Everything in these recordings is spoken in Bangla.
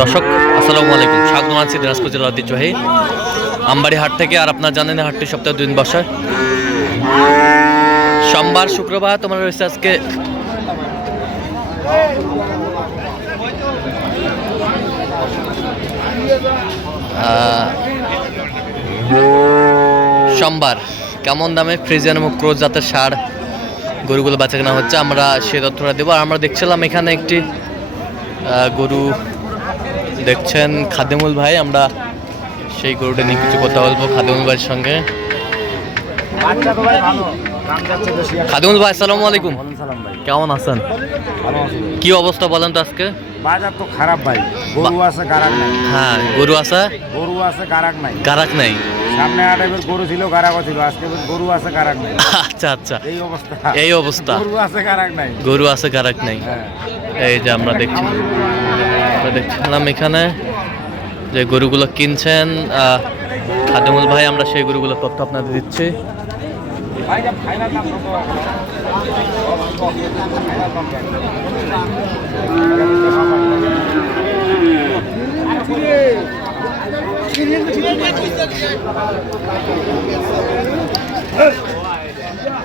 দর্শক, আসসালামু আলাইকুম। স্বাগত আছি দিনাজপুর জেলার ঐতিহ্যবাহী আমবাড়ি হাট থেকে, আর আপনার জানেন হাটটি সপ্তাহে দুদিন বসে। সোমবার, শুক্রবার তোমার রয়েছে আজকে সোমবার। কেমন দামে ফ্রিজিয়ান এবং ক্রোজ জাতের সার গরুগুলো বেচা কেনা হচ্ছে, আমরা সে তথ্যটা দেবো। আর আমরা দেখছিলাম এখানে একটি গরু দেখছেন খাদেমুল ভাই আমরা সেই গরুটা নিয়ে কিছু কথা বলব খাদেমুল ভাইয়ের সঙ্গে। খাদেমুল ভাই আসসালামু আলাইকুম। কেমন আছেন। কি অবস্থা বলেন তো আজকে? বাজার তো খারাপ ভাই। গরু আছে গারাক নাই। হ্যাঁ গরু আছে? গরু আছে গারাক নাই। গারাক নাই? সামনে আট এবার গরু ছিল গারাকও ছিল। আজকে গরু আছে গারাক নাই। আচ্ছা আচ্ছা। এই অবস্থা। এই অবস্থা। গরু আছে গারাক নাই। গরু আছে গারাক নাই। হ্যাঁ। এই যে আমরা দেখছি দেখছিলাম এখানে যে গরুগুলো কিনছেন খাদেমুল ভাই, আমরা সেই গরুগুলো তথ্য আপনাদের দিচ্ছি?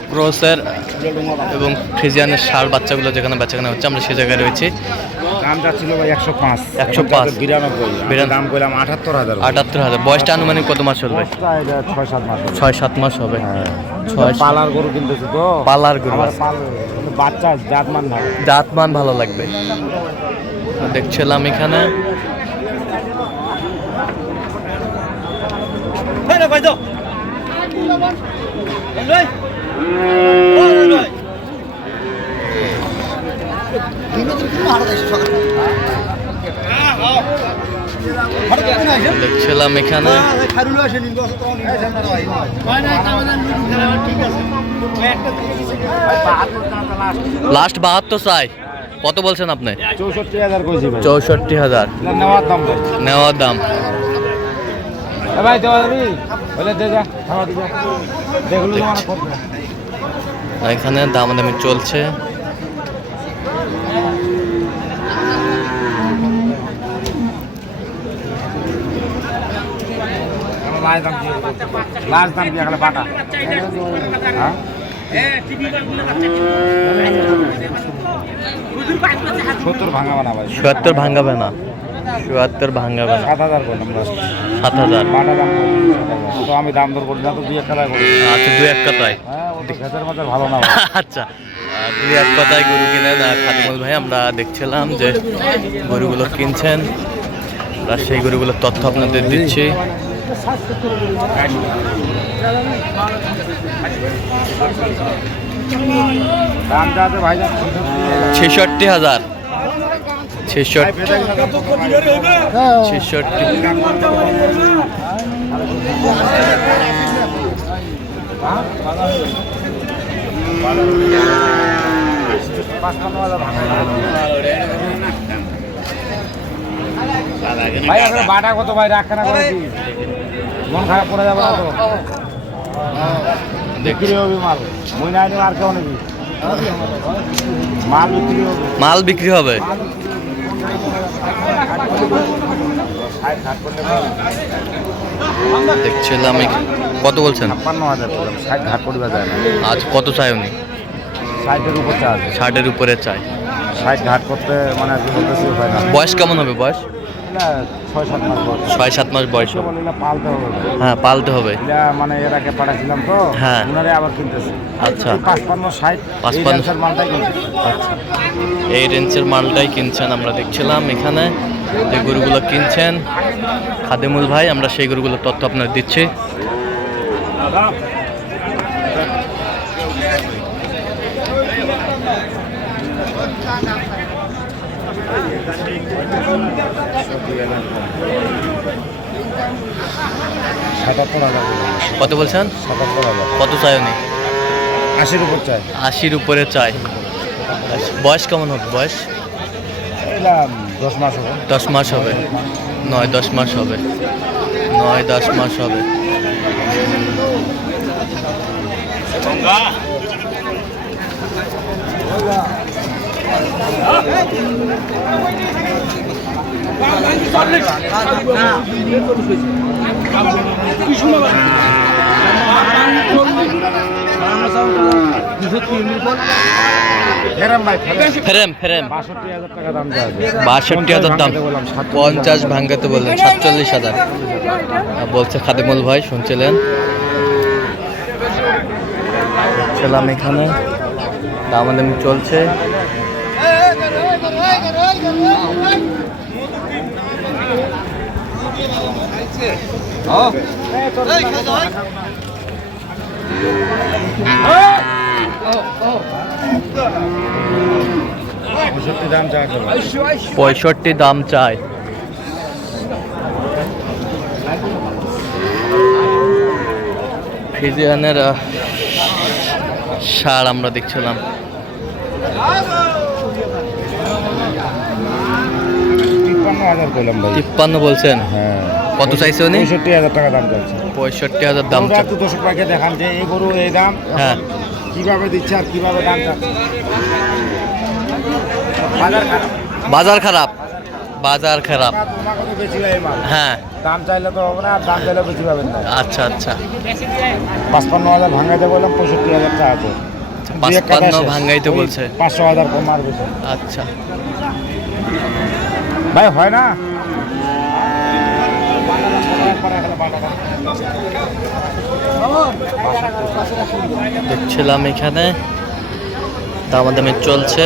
ক্রসের এবং ফ্রিজিয়ানের সার বাচ্চাগুলো যেখানে বাচ্চাখানে হচ্ছে আমরা সে জায়গায় রয়েছি। দাম যাচ্ছিল ভাই একশো পাঁচ। 105 বিরানব্বই। বিরান- দাম করলাম আটাত্তর হাজার। আটাত্তর হাজার। বয়সটা আনুমানিক কত মাস চলবে ছয় সাত মাস হবে। ছয় সাত মাস হবে। হ্যাঁ। ছয় পালার গরু কিনতেছি তো। পালার গরু বাচ্চা জাতমান না জাতমান ভালো লাগবে। দেখছিলাম এখানে। দেখছিলাম এখানে। লাস্ট বাহাত্তর চাই। কত বলছেন আপনি? চৌষট্টি হাজার। নেওয়ার দাম। ভাই নেওয়ার দাম এ ভাই দেওয়া যাবি বলে দে যা খাওয়া দিবে দেখল তোমার করবে এখানে দামাদামি চলছে লাস্ট দাম কি লাস্ট দাম কি এখানে বাটা হ্যাঁ? সত্তর ভাঙা বানা ভাই। চুয়াত্তর ভাঙাবে না। চুয়াত্তর ভাঙাবে না। সাত হাজার করলাম সাত হাজার। তো আমি দাম দর করি না তো দুই এক টাকায় করি। আচ্ছা এক কথায় ভালো না দুই এক কথায় গরু কিনেন আর খাদিমুল ভাই আমরা দেখছিলাম যে গরুগুলো কিনছেন। আমরা সেই গরুগুলোর তথ্য আপনাদের দিচ্ছি। ছেষট্টি হাজার। ছেষট্টি। ছেষট্টি। ভাই আসলে বাটা কত ভাই? রাখ না করে কি? মন খারাপ করে যাবে না তো? বিক্রি হবে মাল। মুই না আর কেউ নেবি। মাল বিক্রি হবে। মাল বিক্রি হবে। দেখছিলাম কত বলছেন? ছাপ্পান্ন হাজার ষাট ঘাট পড়বে আজ কত চাই উনি? ষাটের উপর চার্জ ষাটের উপরে চাই। ষাট ঘাট করতে মানে হয় বয়স কেমন হবে বয়স? ছয় সাত মাস বয়স। হ্যাঁ পালতে হবে। মানে এর আগে পাঠাছিলাম তো হ্যাঁ। আবার কিনতেছি। আচ্ছা। এই পাঁচপান্ন ষাট পাঁচপান্ন। রেঞ্জের মালটাই আচ্ছা। এই রেঞ্জের মালটাই কিনছেন আমরা দেখছিলাম এখানে যে গরুগুলো কিনছেন। খাদেমুল ভাই আমরা সেই গরুগুলোর তথ্য আপনার দিচ্ছি। কত বলছেন? কত চাই উনি? আশির উপর চাই আশির উপরে চাই বয়স কেমন হবে? বয়স? দশ মাস হবে। দশ মাস হবে। নয় দশ মাস হবে। নয় দশ মাস হবে। বাষট্টি হাজার দাম। পঞ্চাশ ভাঙ্গাতে বললেন, সাতচল্লিশ হাজার। বলছে খাদিমুল ভাই, শুনছিলেন? ছিলাম এখানে। দামাদামি চলছে। পঁয়ষট্টি দাম ভাই। পঁয়ষট্টি দাম চাই। ফিজিয়ানের সার আমরা দেখছিলাম। তিপ্পান্ন বলছেন? হ্যাঁ। কত চাইছে উনি? পঁয়ষট্টি হাজার টাকা দাম চলছে পঁয়ষট্টি হাজার দাম একটু দর্শক ভাইকে দেখান যে এই গরু এই দাম হ্যাঁ। কীভাবে দিচ্ছে আর কীভাবে দাম বাজার খারাপ। বাজার খারাপ। বাজার খারাপ। হ্যাঁ। দাম চাইলে তো হবে না আর দাম চাইলে বেশি পাবেন না। আচ্ছা আচ্ছা। পাঁচপান্ন হাজার ভাঙাইতে বললাম পঁয়ষট্টি হাজার টাকা আছে। পাঁচপান্ন ভাঙাইতে বলছে। পাঁচশো হাজার কম আর বেশি। আচ্ছা। ভাই হয় না? দেখছিলাম এখানে। দামাদামি চলছে।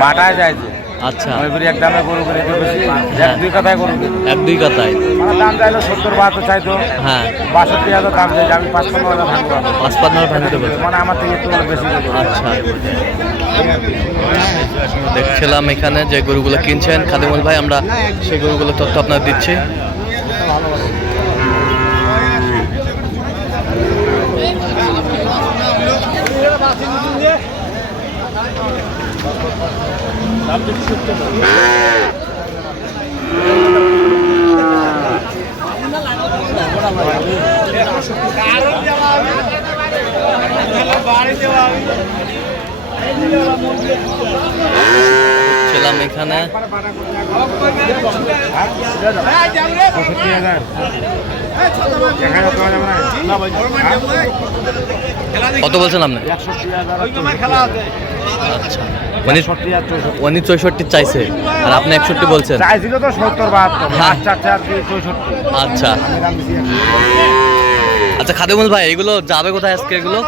বাটায় যায় যে। আচ্ছা। ওইবারে এক দামে গরু করে বেশি। এক দুই কথায় গরু। এক দুই কথায়। মানে দাম চাইলো সত্তর বাহাত্তর চাইতো। হ্যাঁ। বাষট্টি হাজার দাম চাইছে আমি পাঁচপান্ন হাজার। পাঁচপান্ন ভাঙতে বলছে মানে আমার থেকে একটু বেশি আচ্ছা। দেখছিলাম এখানে যে গরুগুলো কিনছেন খাদিমুল ভাই আমরা সেই গরুগুলো তথ্য আপনার দিচ্ছি। ছিলাম এখানে। দেওয়া যাবে না? আচ্ছা উনি চৌষট্টি। উনি চৌষট্টি চাইছে আর আপনি একষট্টি বলছেন চাইছিল তো সত্তর বাহাত্তর হ্যাঁ। চৌষট্টি আচ্ছা। আচ্ছা খাদেমুল ভাই এগুলো যাবে কোথায় আজকে এগুলো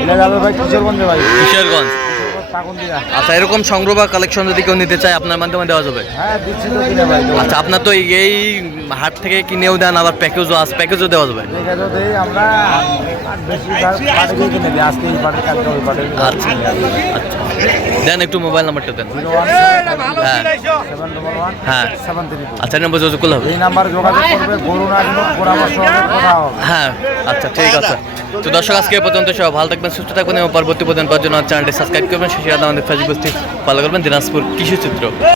এটা যাবে ভাই কিশোরগঞ্জে ভাই কিশোরগঞ্জ আচ্ছা এরকম সংগ্রহ বা কালেকশন যদি কেউ নিতে চায় আপনার মাধ্যমে দেওয়া যাবে? হ্যাঁ আচ্ছা আপনার তো এই- এই হাট থেকে কিনেও দেন আবার প্যাকেজও আস প্যাকেজও দেওয়া যাবে? আচ্ছা আচ্ছা। দেন একটু মোবাইল নাম্বারটা দেন। হ্যাঁ। হ্যাঁ আচ্ছা নম্বর যোগাযোগ করলে হবে? এই নাম্বারে যোগাযোগ করবে গরু না পরামর্শ হ্যাঁ আচ্ছা ঠিক আছে। তো দর্শক আজকে পর্যন্ত সব ভালো থাকবেন সুস্থ থাকবেন এবং পরবর্তী পর্যন্ত চ্যানেলটি সাবস্ক্রাইব করবেন। সাথে আমাদের ফেসবুক ফলো করবেন দিনাজপুর কৃষি চিত্র